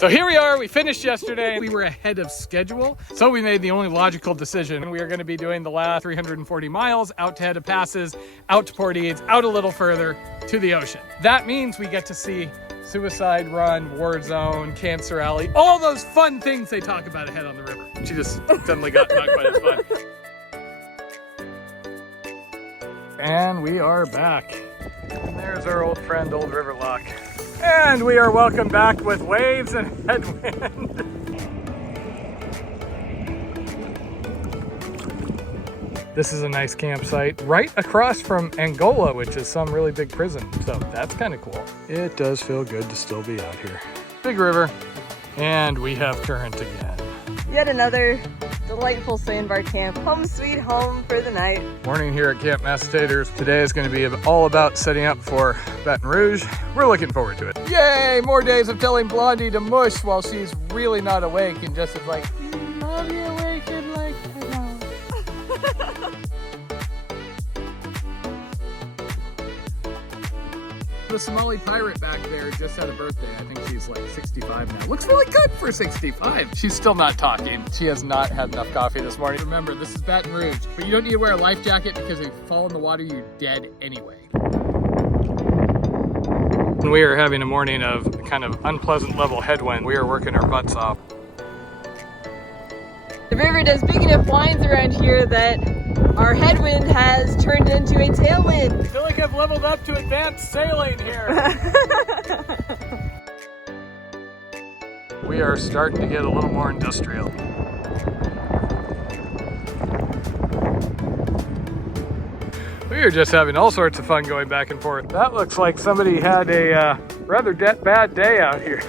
So here we are, we finished yesterday. We were ahead of schedule, so we made the only logical decision. We are gonna be doing the last 340 miles out to head of passes, out to Port Eads, out a little further to the ocean. That means we get to see Suicide Run, War Zone, Cancer Alley, all those fun things they talk about ahead on the river. She just suddenly got not quite as fun. And we are back. And there's our old friend, Old River Lock. And we are welcome back with waves and headwind. This is a nice campsite right across from Angola, which is some really big prison. So that's kind of cool. It does feel good to still be out here. Big river, and we have current again. Yet another delightful sandbar camp. Home sweet home for the night. Morning here at Camp Massatators. Today is going to be all about setting up for Baton Rouge. We're looking forward to it. Yay! More days of telling Blondie to mush while she's really not awake and just is like, I'll be awake in like an hour. The Somali pirate back there just had a birthday. I think she's like 65 now. Looks really good for 65. She's still not talking. She has not had enough coffee this morning. Remember, this is Baton Rouge, but you don't need to wear a life jacket because if you fall in the water, you're dead anyway. We are having a morning of kind of unpleasant level headwind. We are working our butts off. The river does big enough winds around here that our headwind has turned into a tailwind. I feel like I've leveled up to advanced sailing here. We are starting to get a little more industrial. We are just having all sorts of fun going back and forth. That looks like somebody had a rather bad day out here.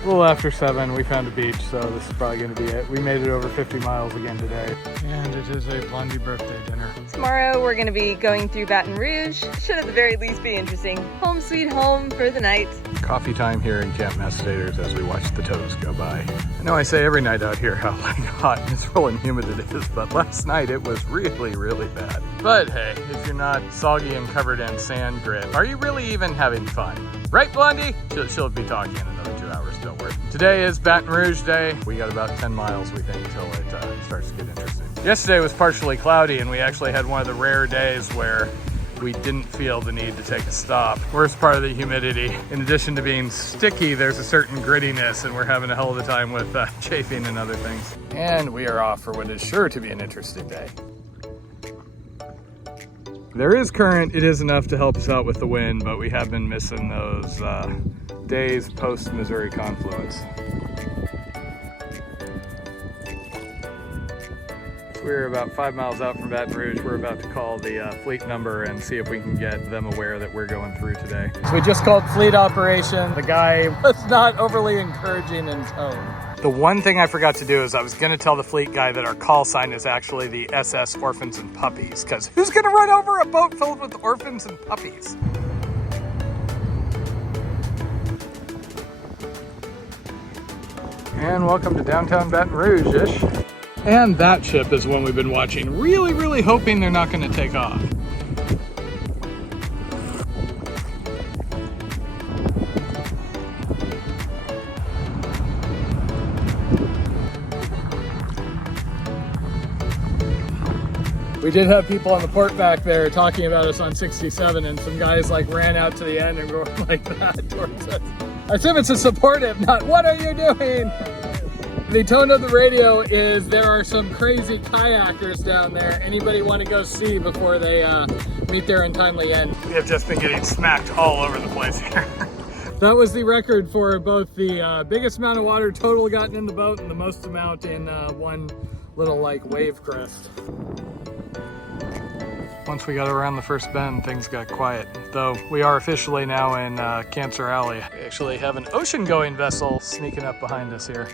A little after 7, we found a beach, so this is probably going to be it. We made it over 50 miles again today. And it is a Blondie birthday dinner. Tomorrow we're going to be going through Baton Rouge. Should at the very least be interesting. Home sweet home for the night. Coffee time here in Camp Massatators as we watch the tows go by. I know I say every night out here how like hot, miserable, and humid it is, but last night it was really, really bad. But hey, if you're not soggy and covered in sand grit, are you really even having fun? Right, Blondie? She'll be talking in another 2 hours, don't worry. Today is Baton Rouge Day. We got about 10 miles, we think, till it starts to get interesting. Yesterday was partially cloudy, and we actually had one of the rare days where we didn't feel the need to take a stop. Worst part of the humidity, in addition to being sticky, there's a certain grittiness, and we're having a hell of a time with chafing and other things. And we are off for what is sure to be an interesting day. There is current. It is enough to help us out with the wind, but we have been missing those days post-Missouri confluence. We're about 5 miles out from Baton Rouge. We're about to call the fleet number and see if we can get them aware that we're going through today. So we just called fleet operation. The guy was not overly encouraging in tone. The one thing I forgot to do is I was going to tell the fleet guy that our call sign is actually the SS Orphans and Puppies, because who's going to run over a boat filled with orphans and puppies? And welcome to downtown Baton Rouge-ish. And that ship is one we've been watching, really, really hoping they're not going to take off. We did have people on the port back there talking about us on 67, and some guys like ran out to the end and were like that towards us. I assume it's a supportive, not what are you doing? The tone of the radio is there are some crazy kayakers down there. Anybody want to go see before they meet their untimely end? We have just been getting smacked all over the place here. That was the record for both the biggest amount of water total gotten in the boat and the most amount in one little like wave crest. Once we got around the first bend, things got quiet. Though we are officially now in Cancer Alley. We actually have an ocean-going vessel sneaking up behind us here.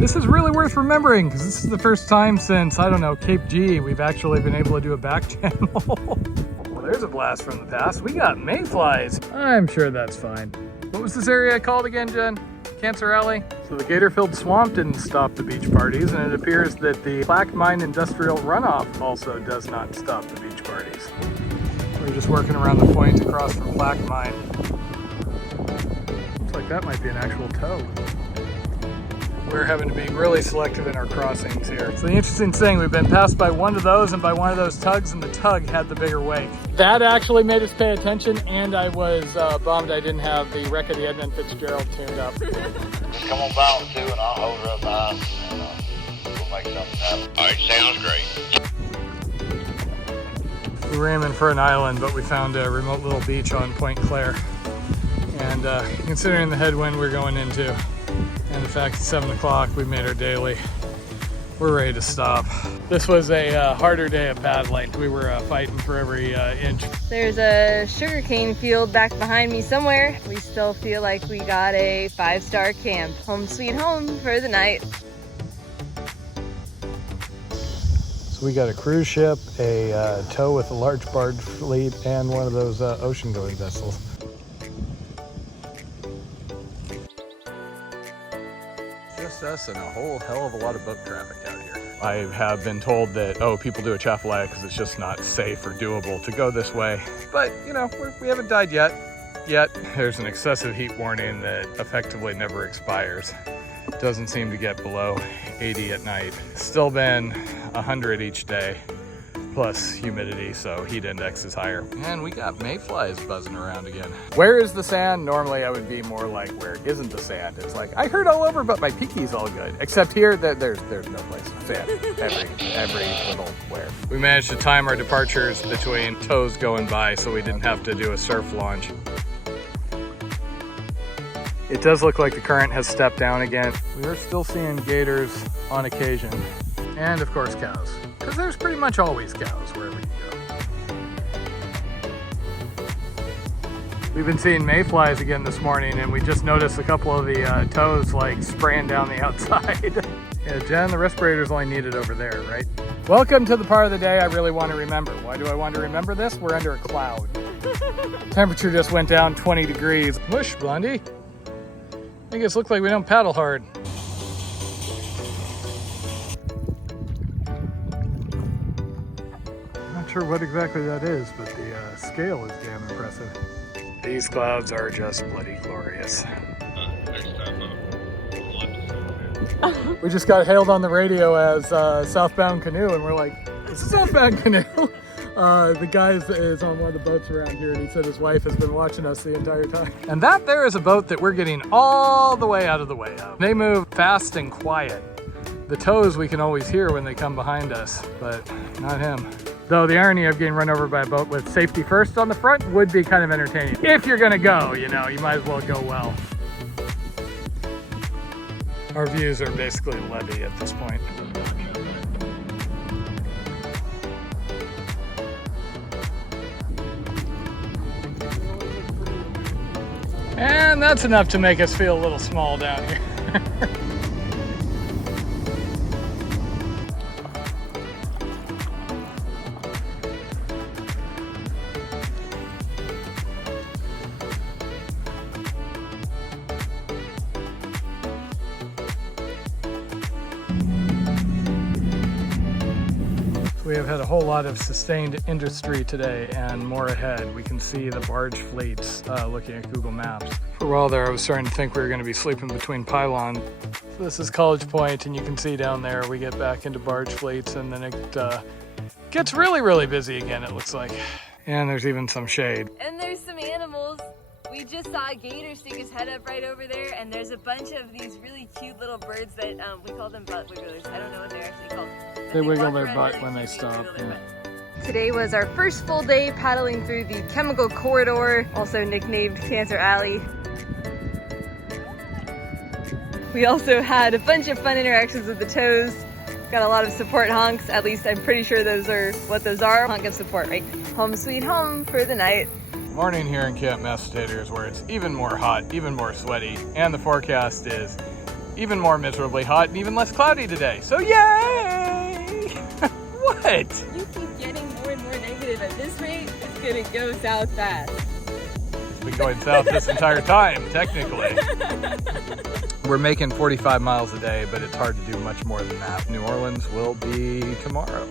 This is really worth remembering because this is the first time since, I don't know, Cape G, we've actually been able to do a back channel. Well, there's a blast from the past. We got mayflies. I'm sure that's fine. What was this area called again, Jen? Cancer Alley. So the gator-filled swamp didn't stop the beach parties, and it appears that the Plaque Mine industrial runoff also does not stop the beach parties. We're just working around the point across from Plaque Mine. Looks like that might be an actual tow. We're having to be really selective in our crossings here. So the interesting thing, we've been passed by one of those and by one of those tugs, and the tug had the bigger wake. That actually made us pay attention, and I was bummed I didn't have the wreck of the Edmund Fitzgerald tuned up. Just come on by with two and I'll hold her up high and we'll make something happen. All right, sounds great. We were aiming for an island, but we found a remote little beach on Point Claire. And considering the headwind we're going into, and the fact it's 7 o'clock, we made our daily. We're ready to stop. This was a harder day of paddling. We were fighting for every inch. There's a sugarcane field back behind me somewhere. We still feel like we got a 5-star camp. Home sweet home for the night. So we got a cruise ship, a tow with a large barge fleet, and one of those ocean-going vessels. Just us and a whole hell of a lot of boat traffic out here. I have been told that, oh, people do Atchafalaya because it's just not safe or doable to go this way. But, you know, we haven't died yet. There's an excessive heat warning that effectively never expires. Doesn't seem to get below 80 at night. Still been 100 each day, plus humidity, so heat index is higher. And we got mayflies buzzing around again. Where is the sand? Normally I would be more like, where isn't the sand? It's like, I heard all over, but my peaky's all good. Except here, there's no place to sand. Every little where. We managed to time our departures between tows going by so we didn't have to do a surf launch. It does look like the current has stepped down again. We are still seeing gators on occasion. And of course cows. Because there's pretty much always cows wherever you go. We've been seeing mayflies again this morning, and we just noticed a couple of the toes like spraying down the outside. Yeah, Jen, the respirator's only needed over there, right? Welcome to the part of the day I really want to remember. Why do I want to remember this? We're under a cloud. Temperature just went down 20 degrees. Mush, Blondie. Make us look like we don't paddle hard. Not sure what exactly that is, but the scale is damn impressive. These clouds are just bloody glorious. We just got hailed on the radio as southbound Canoe, and we're like, it's a southbound Canoe. The guy is on one of the boats around here, and he said his wife has been watching us the entire time. And that there is a boat that we're getting all the way out of the way of. They move fast and quiet. The tows we can always hear when they come behind us, but not him. Though the irony of getting run over by a boat with safety first on the front would be kind of entertaining. If you're gonna go, you know, you might as well go well. Our views are basically levee at this point. And that's enough to make us feel a little small down here. We have had a whole lot of sustained industry today and more ahead. We can see the barge fleets looking at Google Maps. For a while there, I was starting to think we were going to be sleeping between pylons. So this is College Point, and you can see down there we get back into barge fleets, and then it gets really, really busy again, it looks like. And there's even some shade. And there's some animals. We just saw a gator stick his head up right over there, and there's a bunch of these really cute little birds that we call them butt wigglers. I don't know what they're actually called. They wiggle their butt when they stop. Yeah. Today was our first full day paddling through the chemical corridor, also nicknamed Cancer Alley. We also had a bunch of fun interactions with the tows. Got a lot of support honks, at least I'm pretty sure those are what those are. Honk of support, right? Home sweet home for the night. Morning here in Camp Massachusetts, where it's even more hot, even more sweaty, and the forecast is even more miserably hot and even less cloudy today. So yay! What? You keep getting more and more negative at this rate, it's gonna go south fast. It's been going south this entire time, technically. We're making 45 miles a day, but it's hard to do much more than that. New Orleans will be tomorrow.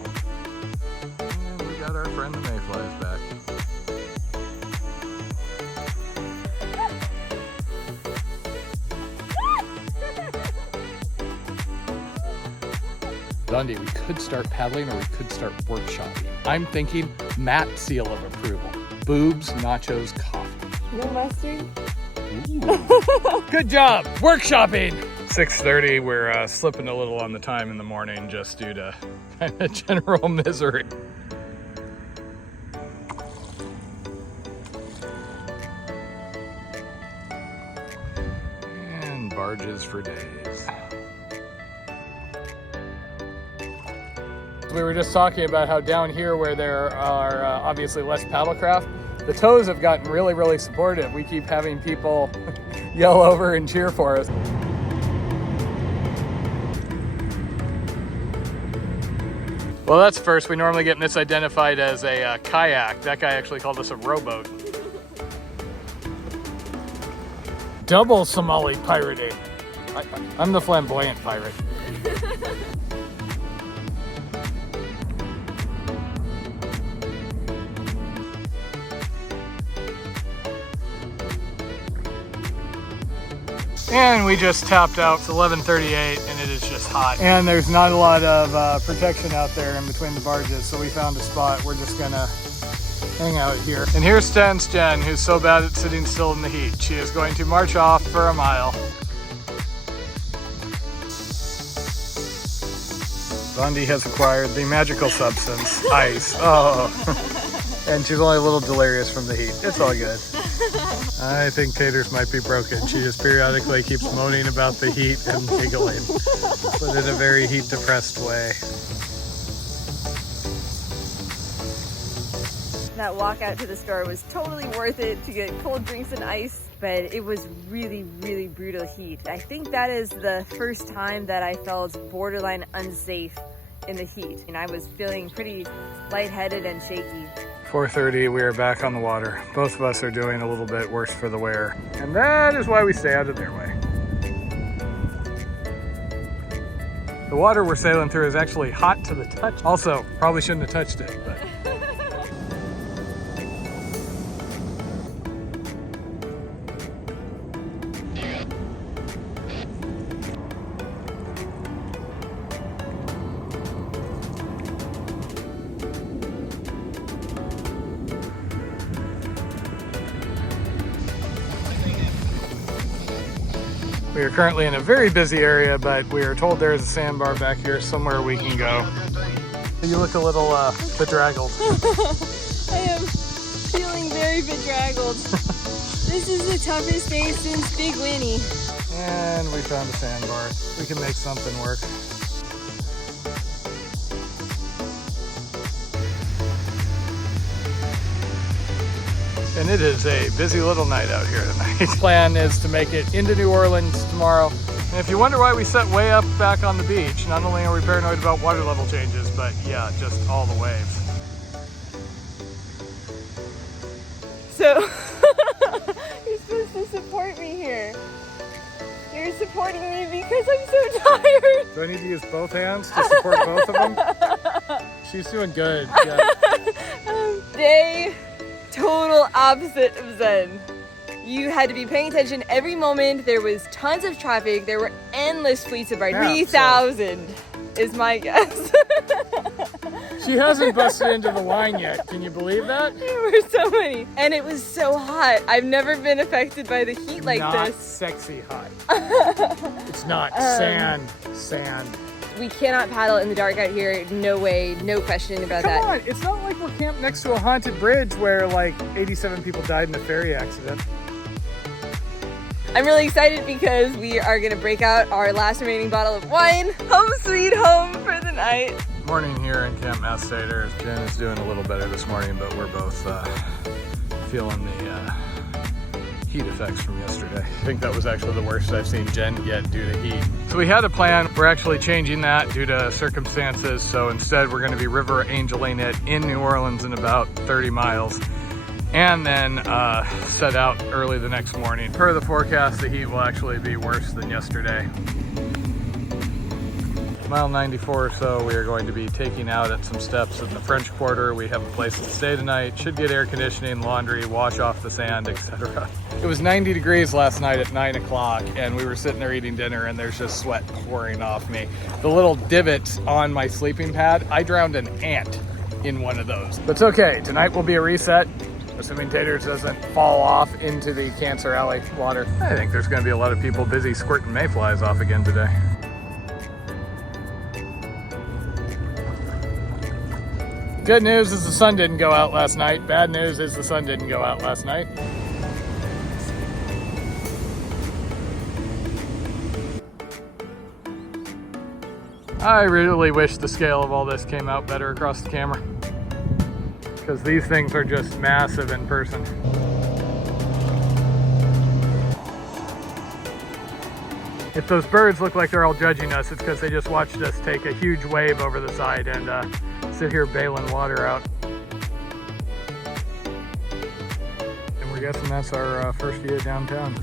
And we got our friend the mayflies back. Dundee, we could start paddling or we could start workshopping. I'm thinking Matt seal of approval. Boobs, nachos, coffee. No mustard? Good job, workshopping. 6:30, we're slipping a little on the time in the morning just due to kind of general misery. And barges for days. We were just talking about how down here where there are obviously less paddlecraft, the tows have gotten really, really supportive. We keep having people yell over and cheer for us. Well, that's first. We normally get misidentified as a kayak. That guy actually called us a rowboat. Double Somali pirating. I'm the flamboyant pirate. And we just tapped out. It's 11:38 and it is just hot. And there's not a lot of protection out there in between the barges, so we found a spot. We're just gonna hang out here. And here stands Jen, who's so bad at sitting still in the heat. She is going to march off for a mile. Bundy has acquired the magical substance, ice. Oh. And she's only a little delirious from the heat. It's all good. I think Taters might be broken. She just periodically keeps moaning about the heat and giggling, but in a very heat-depressed way. That walk out to the store was totally worth it to get cold drinks and ice, but it was really, really brutal heat. I think that is the first time that I felt borderline unsafe in the heat, and I was feeling pretty lightheaded and shaky. 4:30, we are back on the water. Both of us are doing a little bit worse for the wear, and that is why we stay out of their way. The water we're sailing through is actually hot to the touch. Also, probably shouldn't have touched it, but. We are currently in a very busy area, but we are told there is a sandbar back here somewhere we can go. You look a little bedraggled. I am feeling very bedraggled. This is the toughest day since Big Winnie. And we found a sandbar. We can make something work. And it is a busy little night out here tonight. Plan is to make it into New Orleans tomorrow. And if you wonder why we set way up back on the beach, not only are we paranoid about water level changes, but yeah, just all the waves. So, you're supposed to support me here. You're supporting me because I'm so tired. Do I need to use both hands to support both of them? She's doing good. Yeah. Day total opposite of Zen. You had to be paying attention every moment. There was tons of traffic. There were endless fleets of rides. 3,000 is my guess. She hasn't busted into the line yet. Can you believe that? There were so many. And it was so hot. I've never been affected by the heat like not this. Sexy hot. It's not sand. We cannot paddle in the dark out here. No way, no question about that. Come on, it's not like we're camped next to a haunted bridge where like 87 people died in a ferry accident. I'm really excited because we are gonna break out our last remaining bottle of wine. Home sweet home for the night. Morning here in Camp Massader. Jen is doing a little better this morning, but we're both feeling the heat effects from yesterday. I think that was actually the worst I've seen Jen get due to heat. So we had a plan. We're actually changing that due to circumstances. So instead we're going to be river angeling it in New Orleans in about 30 miles. and then set out early the next morning. Per the forecast, the heat will actually be worse than yesterday. Mile 94 or so, we are going to be taking out at some steps in the French Quarter. We have a place to stay tonight. Should get air conditioning, laundry, wash off the sand, etc. It was 90 degrees last night at 9 o'clock, and we were sitting there eating dinner, and there's just sweat pouring off me. The little divots on my sleeping pad, I drowned an ant in one of those. But it's okay, tonight will be a reset, assuming Taters doesn't fall off into the Cancer Alley water. I think there's gonna be a lot of people busy squirting mayflies off again today. Good news is the sun didn't go out last night. Bad news is the sun didn't go out last night. I really wish the scale of all this came out better across the camera, because these things are just massive in person. If those birds look like they're all judging us, it's because they just watched us take a huge wave over the side and sit here bailing water out. And we're guessing that's our first view of downtown.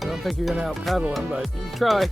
I don't think you're gonna out paddle them, but you can try.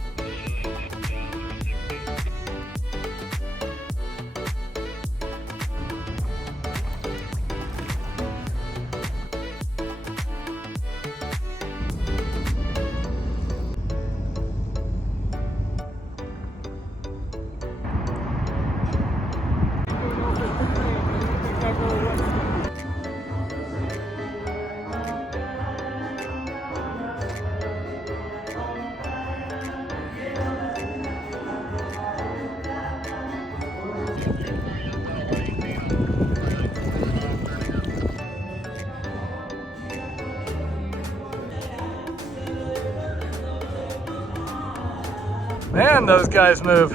Man, those guys move.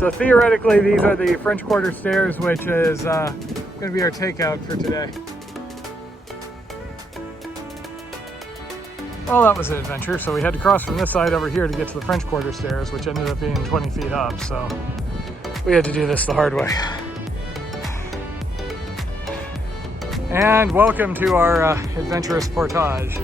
So theoretically, these are the French Quarter stairs, which is going to be our takeout for today. Well, that was an adventure. So we had to cross from this side over here to get to the French Quarter stairs, which ended up being 20 feet up. So we had to do this the hard way. And welcome to our adventurous portage.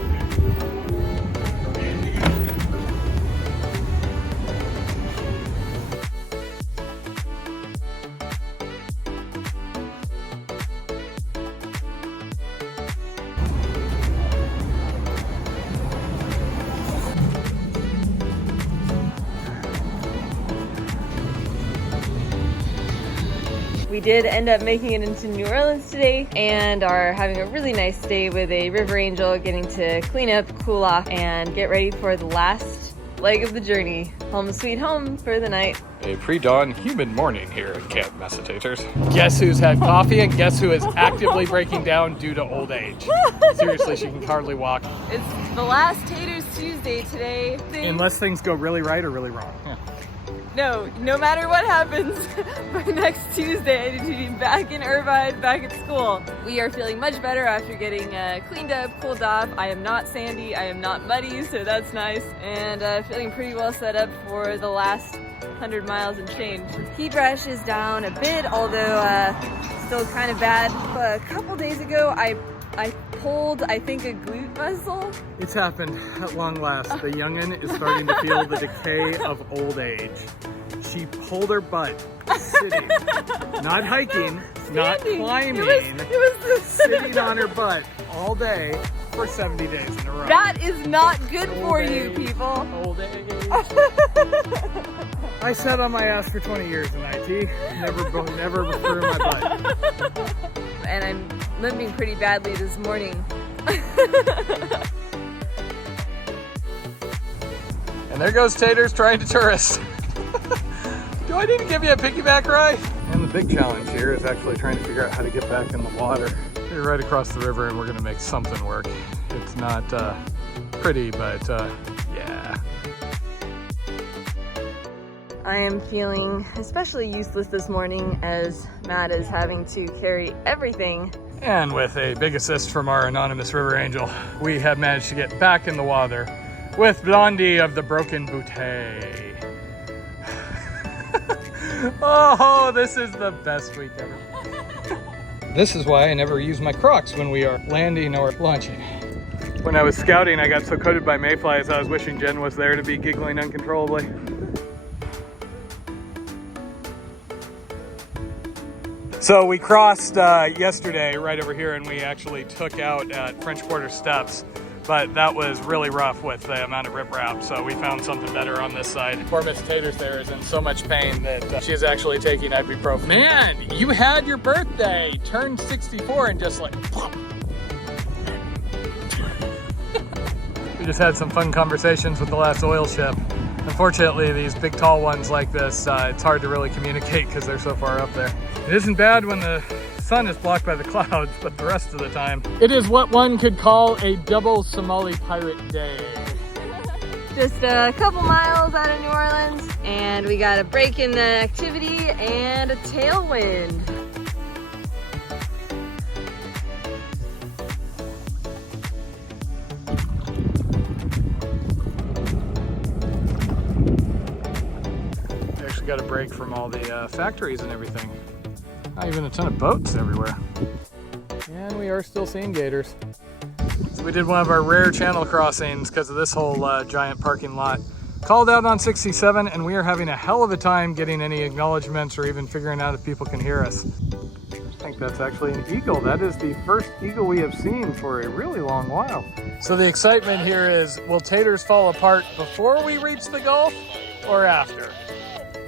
We did end up making it into New Orleans today and are having a really nice day with a river angel, getting to clean up, cool off, and get ready for the last leg of the journey. Home sweet home for the night. A pre-dawn humid morning here at Camp Taters. Guess who's had coffee and guess who is actively breaking down due to old age? Seriously, she can hardly walk. It's the last Taters Tuesday today. Unless things go really right or really wrong. Yeah. No matter what happens, by next Tuesday I need to be back in Irvine, back at school. We are feeling much better after getting cleaned up, cooled off. I am not sandy, I am not muddy, so that's nice. And feeling pretty well set up for the last 100 miles and change. Heat rash is down a bit, although still kind of bad. But a couple days ago, I pulled, I think, a glute muscle. It's happened at long last. The youngin' is starting to feel the decay of old age. She pulled her butt sitting, not hiking, not climbing, it was sitting on her butt all day for 70 days in a row. That is not good Old for age, you, people. Old age. I sat on my ass for 20 years in IT. Never preferred my butt. And I'm limping pretty badly this morning. And there goes Taters trying to tourist. Do I need to give you a piggyback ride? And the big challenge here is actually trying to figure out how to get back in the water. We're right across the river and we're gonna make something work. It's not pretty, but yeah. I am feeling especially useless this morning as Matt is having to carry everything. And with a big assist from our anonymous river angel, we have managed to get back in the water with Blondie of the Broken Bouquet. Oh, this is the best week ever. This is why I never use my Crocs when we are landing or launching. When I was scouting, I got so coated by mayflies, I was wishing Jen was there to be giggling uncontrollably. So we crossed yesterday right over here, and we actually took out at French Quarter Steps, but that was really rough with the amount of riprap, so we found something better on this side. Poor Miss Taters there is in so much pain that she is actually taking ibuprofen. Man, you had your birthday, turned 64, and just like, pop. We just had some fun conversations with the last oil ship. Unfortunately, these big tall ones like this, it's hard to really communicate because they're so far up there. It isn't bad when the sun is blocked by the clouds, but the rest of the time, it is what one could call a double Somali pirate day. Just a couple miles out of New Orleans, and we got a break in the activity and a tailwind. We actually got a break from all the factories and everything. Not even a ton of boats everywhere. And we are still seeing gators. So we did one of our rare channel crossings because of this whole giant parking lot. Called out on 67, and we are having a hell of a time getting any acknowledgements or even figuring out if people can hear us. I think that's actually an eagle. That is the first eagle we have seen for a really long while. So the excitement here is, will taters fall apart before we reach the Gulf or after?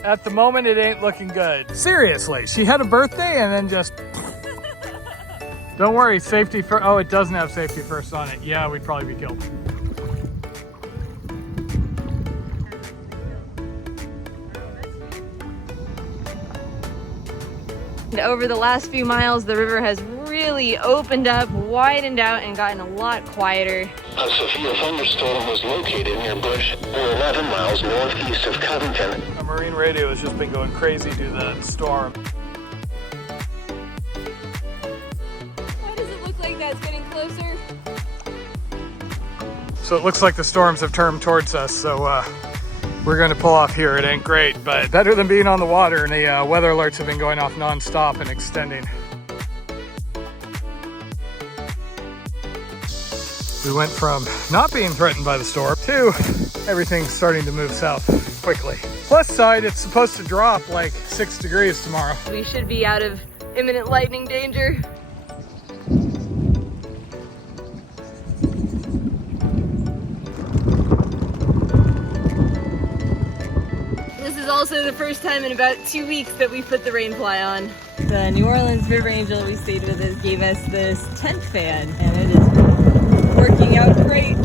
At the moment, it ain't looking good. Seriously, she had a birthday and then just... Don't worry, safety first. Oh, it doesn't have safety first on it. Yeah, we'd probably be killed. And over the last few miles, the river has really opened up, widened out, and gotten a lot quieter. A severe thunderstorm was located near Bush, 11 miles northeast of Covington. Our marine radio has just been going crazy due to the storm. Why does it look like that's getting closer? So it looks like the storms have turned towards us, so we're going to pull off here. It ain't great, but better than being on the water, and the weather alerts have been going off non-stop and extending. We went from not being threatened by the storm to everything starting to move south quickly. Plus side, it's supposed to drop like 6 degrees tomorrow. We should be out of imminent lightning danger. This is also the first time in about 2 weeks that we put the rain fly on. The New Orleans River Angel we stayed with us gave us this tent fan, and it is working out great.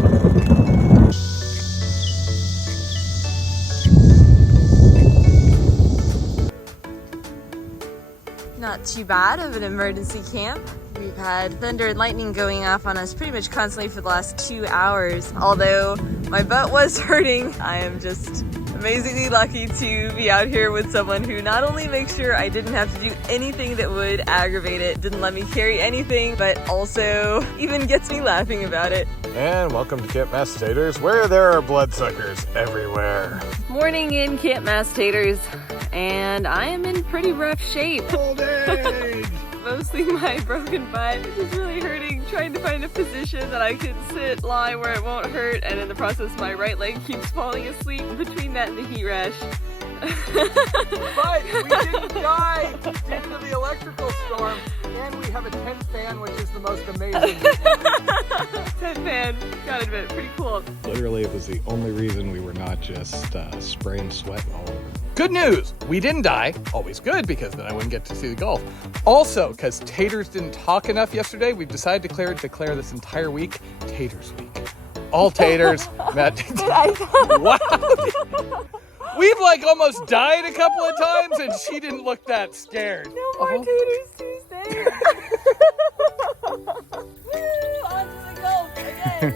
Not too bad of an emergency camp. We've had thunder and lightning going off on us pretty much constantly for the last 2 hours. Although my butt was hurting, I am just amazingly lucky to be out here with someone who not only makes sure I didn't have to do anything that would aggravate it, didn't let me carry anything, but also even gets me laughing about it. And welcome to Camp Massatators, where there are bloodsuckers everywhere. Morning in Camp Massatators, and I am in pretty rough shape. Old age! Mostly my broken butt is really hurting, trying to find a position that I can sit, lie where it won't hurt, and in the process my right leg keeps falling asleep between that and the heat rash. But we didn't die due to the electrical storm, and we have a tent fan, which is the most amazing. Tent fan, gotta admit, pretty cool. Literally, it was the only reason we were not just spraying sweat all over. Good news, we didn't die. Always good, because then I wouldn't get to see the Gulf. Also, because Taters didn't talk enough yesterday, we've decided to declare this entire week Taters Week. All Taters, Matt. Wow. We've like almost died a couple of times, and she didn't look that scared. No more Taters Tuesday. Woo, on to the Gulf again.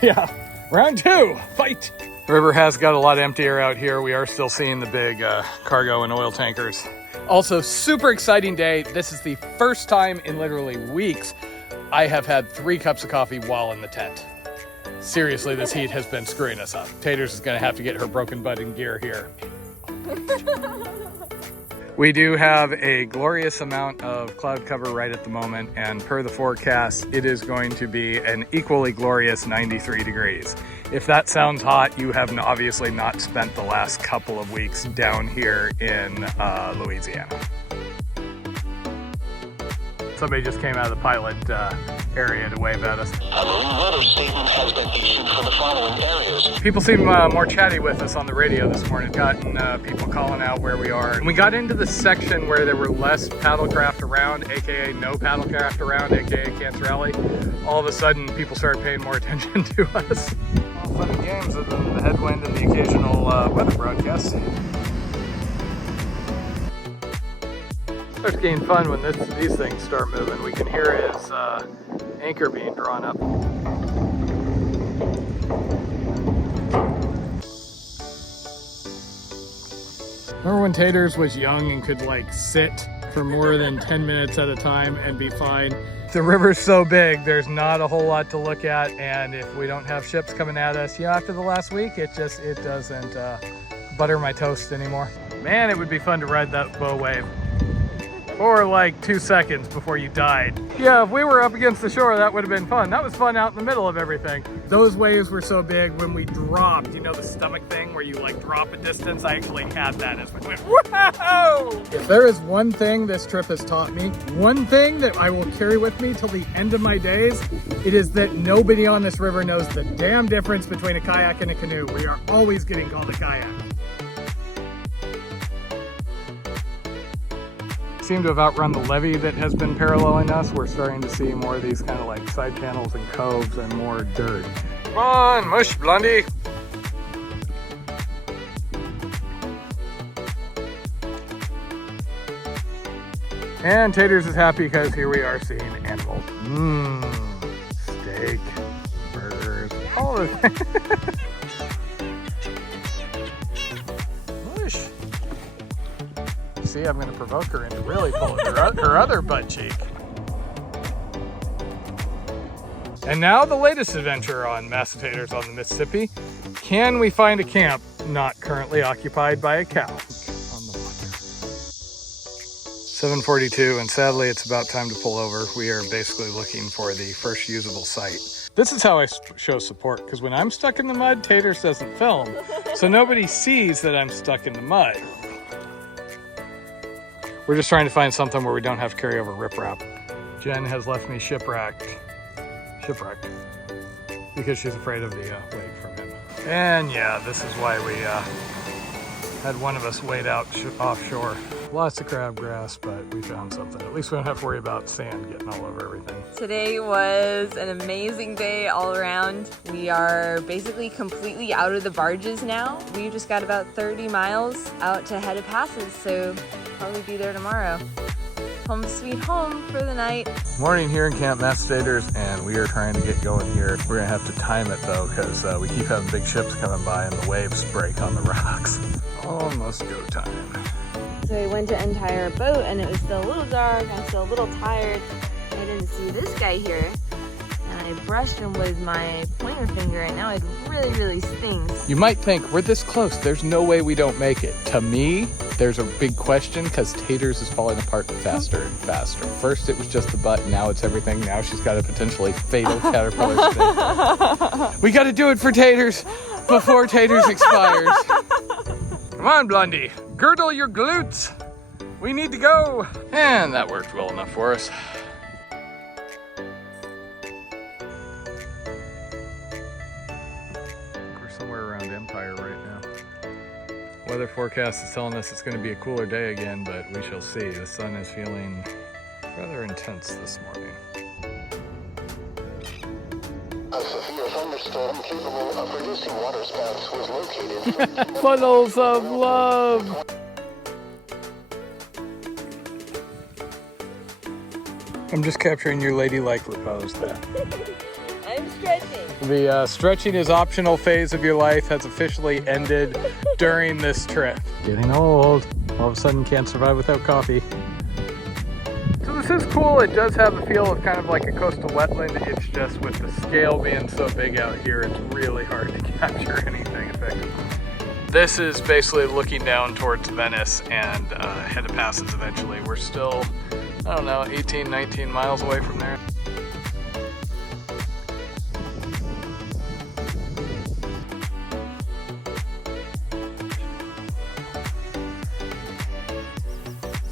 Yeah, round 2, fight. The river has got a lot emptier out here. We are still seeing the big cargo and oil tankers. Also, super exciting day. This is the first time in literally weeks I have had 3 cups of coffee while in the tent. Seriously, this heat has been screwing us up. Taters is gonna have to get her broken butt in gear here. We do have a glorious amount of cloud cover right at the moment, and per the forecast, it is going to be an equally glorious 93 degrees. If that sounds hot, you have obviously not spent the last couple of weeks down here in Louisiana. Somebody just came out of the pilot area to wave at us. A marine weather statement has been issued for the following areas. People seem more chatty with us on the radio this morning. Gotten people calling out where we are. And we got into the section where there were less paddlecraft around, aka no paddlecraft around, aka Cancer Alley. All of a sudden, people started paying more attention to us. All fun and games other than the headwind and the occasional weather broadcasts. Starts getting fun when these things start moving. We can hear his anchor being drawn up. Remember when Taters was young and could like sit for more than 10 minutes at a time and be fine? The river's so big, there's not a whole lot to look at, and if we don't have ships coming at us, you know, after the last week, it doesn't butter my toast anymore. Man, it would be fun to ride that bow wave. For like 2 seconds before you died. Yeah, if we were up against the shore, that would have been fun. That was fun out in the middle of everything. Those waves were so big when we dropped, you know, the stomach thing where you like drop a distance. I actually had that as we went, whoa! If there is one thing this trip has taught me, one thing that I will carry with me till the end of my days, it is that nobody on this river knows the damn difference between a kayak and a canoe. We are always getting called a kayak. Seem to have outrun the levee that has been paralleling us. We're starting to see more of these kind of like side channels and coves and more dirt. Come on, mush, Blondie. And Taters is happy because here we are seeing animals. Steak, burgers, all of it. See, I'm going to provoke her into really pulling her other butt cheek. And now the latest adventure on Massatators on the Mississippi. Can we find a camp not currently occupied by a cow? On the water. 7:42, and sadly it's about time to pull over. We are basically looking for the first usable site. This is how I show support, because when I'm stuck in the mud, Taters doesn't film. So nobody sees that I'm stuck in the mud. We're just trying to find something where we don't have to carry over riprap. Jen has left me shipwrecked. Because she's afraid of the wave from him. And yeah, this is why we had one of us wade out offshore. Lots of crabgrass, but we found something. At least we don't have to worry about sand getting all over everything. Today was an amazing day all around. We are basically completely out of the barges now. We just got about 30 miles out to head of passes, so probably be there tomorrow. Home sweet home for the night. Morning here in Camp Massatators, and we are trying to get going here. We're gonna have to time it though, because we keep having big ships coming by and the waves break on the rocks. Almost go time. So we went to untie our boat and it was still a little dark. I'm still a little tired. I didn't see this guy here. And I brushed him with my pointer finger and now it really, really stings. You might think, we're this close, there's no way we don't make it. To me, there's a big question, because Taters is falling apart faster and faster. First it was just the butt, now it's everything. Now she's got a potentially fatal caterpillar sting. We gotta do it for Taters before Taters expires. Come on, Blondie, girdle your glutes. We need to go. And that worked well enough for us. We're somewhere around Empire right now. Weather forecast is telling us it's going to be a cooler day again, but we shall see. The sun is feeling rather intense this morning. A severe thunderstorm capable of producing waterspouts was located. Funnels of love. I'm just capturing your ladylike pose there. I'm stretching. The stretching is optional phase of your life has officially ended during this trip. Getting old. All of a sudden can't survive without coffee. So this is cool. It does have a feel of kind of like a coastal wetland. It's just with the scale being so big out here, it's really hard to capture anything effectively. This is basically looking down towards Venice and head to passes eventually. We're still, I don't know, 18, 19 miles away from there.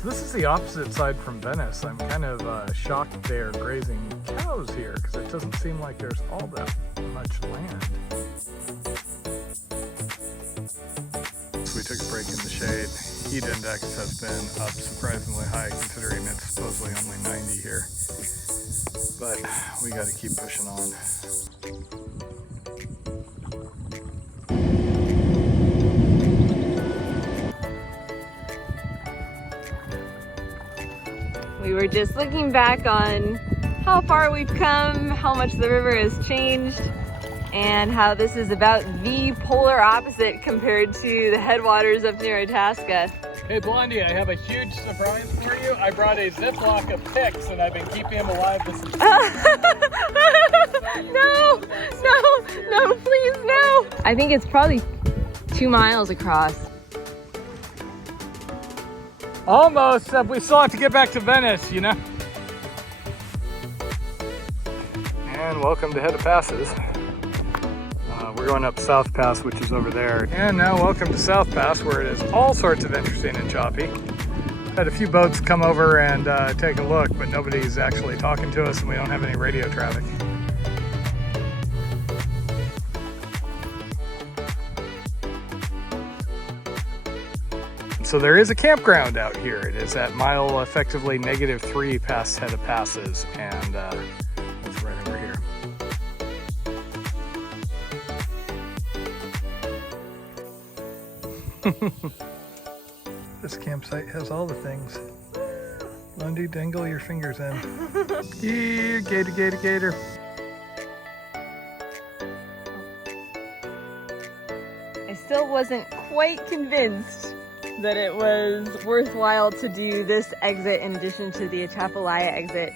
This is the opposite side from Venice. I'm kind of shocked they are grazing cows here because it doesn't seem like there's all that much land. So we took a break in the shade. Heat index has been up surprisingly high considering it's supposedly only 90 here. But we got to keep pushing on. We were just looking back on how far we've come, how much the river has changed, and how this is about the polar opposite compared to the headwaters up near Itasca. Hey Blondie, I have a huge surprise for you. I brought a Ziploc of picks and I've been keeping them alive this No, please, no. I think it's probably 2 miles across. Almost, we still have to get back to Venice, you know? And welcome to Head of Passes. We're going up South Pass, which is over there. And now welcome to South Pass, where it is all sorts of interesting and choppy. Had a few boats come over and take a look, but nobody's actually talking to us and we don't have any radio traffic. So there is a campground out here. It is at mile effectively -3 past Head of Passes, and it's right over here. This campsite has all the things. Lundy, dangle your fingers in. Yeah, gator, gator, gator. I still wasn't quite convinced that it was worthwhile to do this exit in addition to the Atchafalaya exit.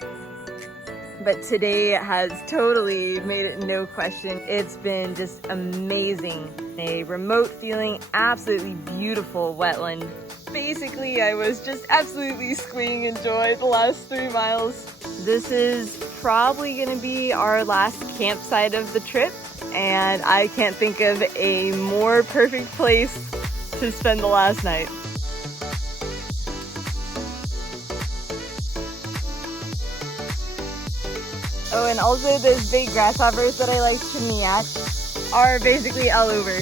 But today has totally made it no question. It's been just amazing. A remote feeling, absolutely beautiful wetland. Basically, I was just absolutely squealing in joy the last 3 miles. This is probably gonna be our last campsite of the trip, and I can't think of a more perfect place to spend the last night. Oh, and also those big grasshoppers that I like to knee at are basically all over.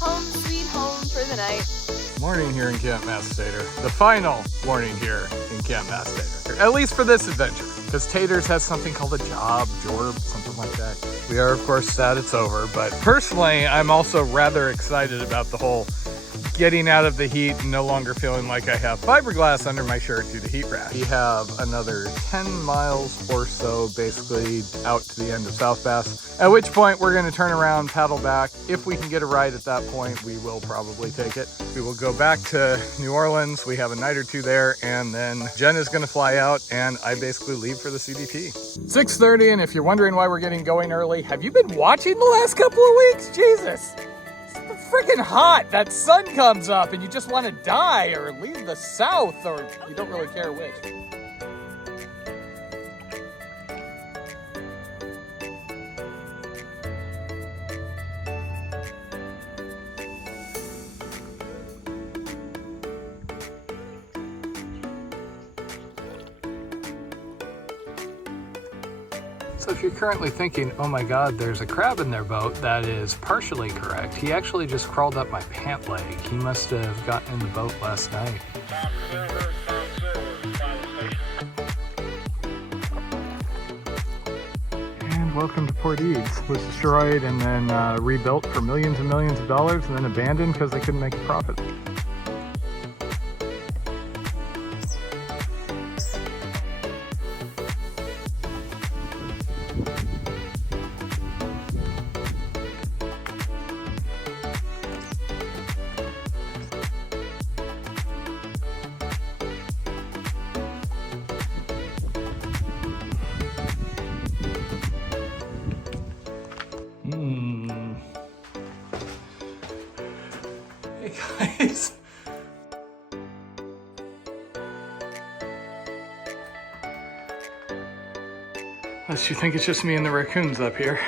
Home sweet home for the night. Morning here in Camp Mastater. The final morning here in Camp Mastater. At least for this adventure. Because Taters has something called a jorb, something like that. We are, of course, sad it's over. But personally, I'm also rather excited about the whole getting out of the heat and no longer feeling like I have fiberglass under my shirt due to heat rash. We have another 10 miles or so basically out to the end of South Pass, at which point we're going to turn around, paddle back. If we can get a ride at that point, we will probably take it. We will go back to New Orleans. We have a night or two there, and then Jen is going to fly out and I basically leave for the CDT. 6:30, and if you're wondering why we're getting going early, have you been watching the last couple of weeks? Jesus. Freaking hot. That sun comes up and you just want to die or leave the south, or you don't really care which. So if you're currently thinking, oh my God, there's a crab in their boat, that is partially correct. He actually just crawled up my pant leg. He must have gotten in the boat last night. And welcome to Port Eads. Was destroyed and then rebuilt for millions and millions of dollars and then abandoned because they couldn't make a profit. guys. Unless you think it's just me and the raccoons up here.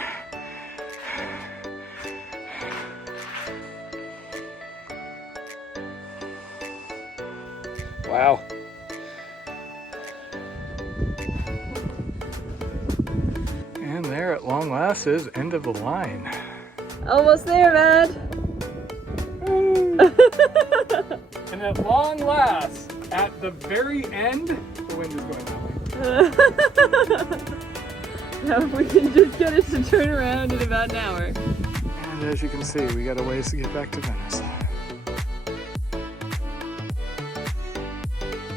Wow. And there at long last is end of the line. Almost there, man. And at long last, at the very end, the wind is going that way. Now if we can just get it to turn around in about an hour. And as you can see, we got a ways to get back to Venice.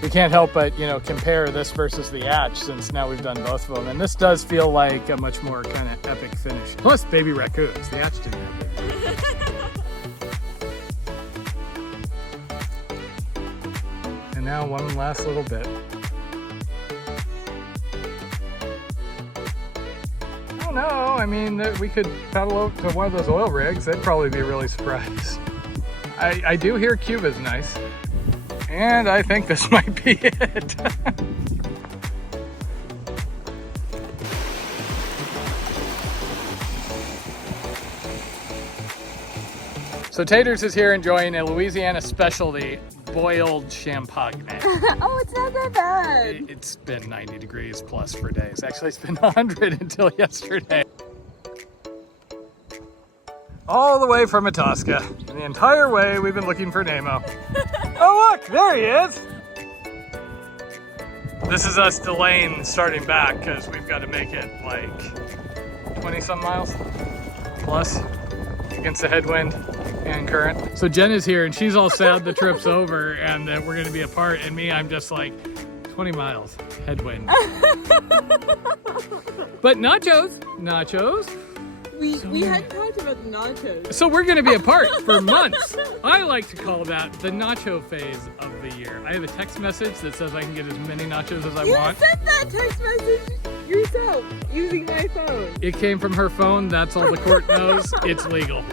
We can't help but, you know, compare this versus the Atch, since now we've done both of them. And this does feel like a much more kind of epic finish. Plus baby raccoons. The Atch didn't have that. And now one last little bit. I don't know. I mean, we could paddle out to one of those oil rigs. They'd probably be really surprised. I do hear Cuba's nice. And I think this might be it. So Taters is here enjoying a Louisiana specialty, boiled champagne. Oh, it's not that bad. It's been 90 degrees plus for days. Actually, it's been 100 until yesterday. All the way from Itasca. And the entire way we've been looking for Nemo. Oh look, there he is! This is us delaying starting back because we've got to make it like 20 some miles plus against the headwind and current. So Jen is here and she's all sad the trip's over and that we're going to be apart, and me, I'm just like 20 miles headwind. But nachos. We hadn't talked about the nachos. So we're gonna be apart for months. I like to call that the nacho phase of the year. I have a text message that says I can get as many nachos as I want. You sent that text message yourself using my phone. It came from her phone. That's all the court knows. It's legal.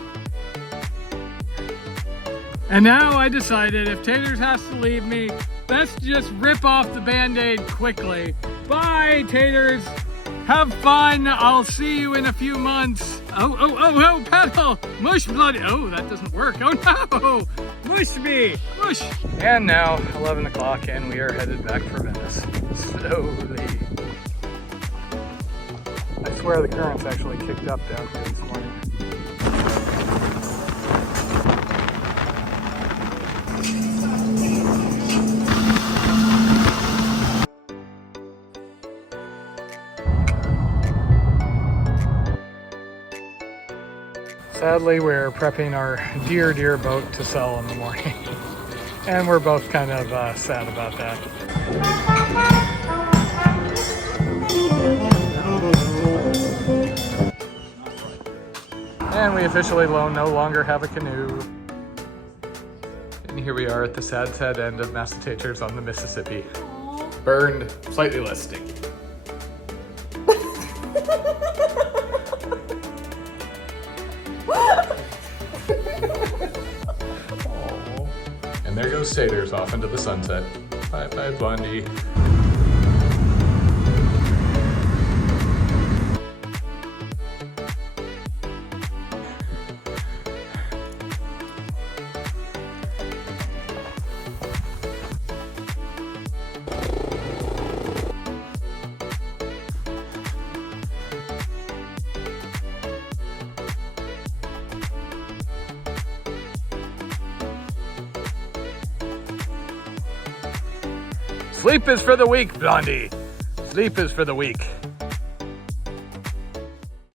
And now I decided if Taters has to leave me, let's just rip off the Band-Aid quickly. Bye, Taters. Have fun. I'll see you in a few months. Oh, pedal. Mush bloody. Oh, that doesn't work. Oh no. Mush me. Mush. And now 11 o'clock and we are headed back for Venice. Slowly. I swear the current's actually kicked up down here this morning. Sadly, we're prepping our dear boat to sell in the morning. And we're both kind of sad about that. And we officially no longer have a canoe. And here we are at the sad end of Massachusetts on the Mississippi. Burned, slightly less sticky. And there goes Taters off into the sunset. Bye, Blondie. Sleep is for the weak, Blondie. Sleep is for the weak.